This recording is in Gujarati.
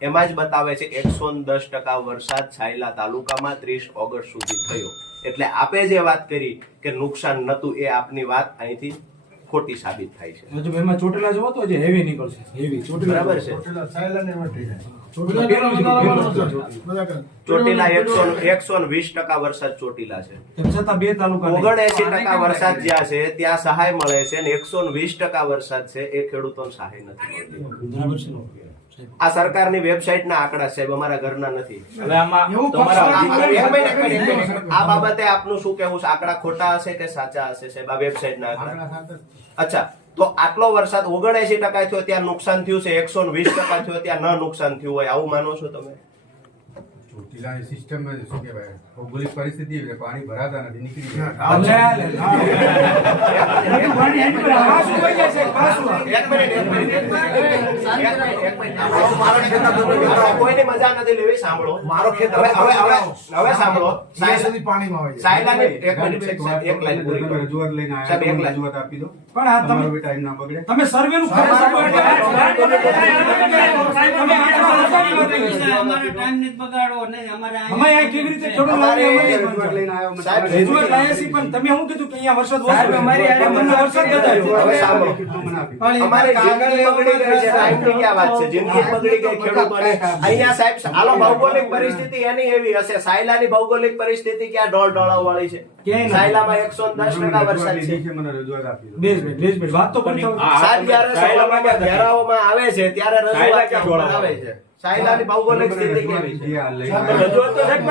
એમાં જ બતાવે છે એકસો દસ ટકા વરસાદ સાયલા તાલુકામાં ત્રીસ ઓગસ્ટ સુધી થયો. એટલે આપે જે વાત કરી કે નુકસાન નતું એ આપની વાત અહીંથી ખોટી સાબિત થાય છે. હજુ એમાં ચોટીલા જોવો તો જે હેવી નીકળશે. હેવી ચોટીલા બરાબર છે. ચોટીલા એકસો એકસો વીસ ટકા વરસાદ ચોટીલા છે. છતાં બે તાલુકા ઓગણએસી ટકા વરસાદ જ્યાં છે ત્યાં સહાય મળે છે અને એકસો વીસ ટકા વરસાદ છે એ ખેડૂતોને સહાય નથી મળતી. બરાબર છે. આ સરકારની વેબસાઇટ ના આંકડા સાહેબ અમારા ઘરના નથી. હવે આમાં એવું તમારા પક્ષપાતી આ- બાબતે આપનું શું કહેવું છે? આંકડા ખોટા હશે કે સાચા હશે સાહેબ આ વેબસાઇટ ના આંકડા અચ્છા તો આટલો વરસાદ ઓગણએસી ટકા થયો ત્યાં નુકસાન થયું છે એકસો વીસ ટકા થયો ત્યાં ન નુકસાન થયું હોય આવું માનો છો તમે? ચોટીલાની સિસ્ટમ શું કહેવાય ભૌગોલિક પરિસ્થિતિ એટલે પાણી ભરાતા નથી નીકળી મજા નથી લેવી સાંભળો મારો ખેતર હવે હવે હવે હવે સાંભળો ત્યાં સુધી પાણીમાં હોય છે. એક મિનિટ એક લાઈન તમે કરો. રજૂઆત લઈને આવ્યા સાહેબ, એક તમે રજૂઆત આપી દો પણ આ તમે- તમારો ટાઈમ ના બગડે તમે સર્વે નું કરો છો. તમે આંકડા લગાવી વાત કરી છે. અમારે ટાઈમ નથી બગાડવો નહીં અમારે અમે આ કેવી રીતે ખેડૂત લાવીએ? અમે રજૂઆત રજૂઆત લઈને આવ્યો સાહેબ, રજૂઆત લાયા છીએ, પણ તમે શું કીધું કે અહીંયા વરસાદ સાહેબ, અમારી હારે તમને વરસાદ બતાવ્યો. હવે સાંભળો. કેટલું મને આપ્યું અમારી જિંદગી બગડી ગઈ છે. ટાઈમની ક્યાં વાત છે. જિંદગી બગડી ગઈ ખેડૂતોની અહીંયા સાહેબ હાલો ભૌગોલિક પરિસ્થિતિ એની એવી હશે. સાયલાની ભૌગોલિક પરિસ્થિતિ ક્યાં ઢોળ ઢોળાવ વાળી છે સાયલામાં એકસો દસ ટકા વરસાદ છે. મને રજૂઆત આપી દો. દેશભાઈ, દેશભાઈ, વાત તો કરી આ- જયારે સાયલામાં સભામાં આવે છે ત્યારે રજૂઆત આવે છે? સાયલાની ભૌગોલિક સ્થિતિ કેવી છે?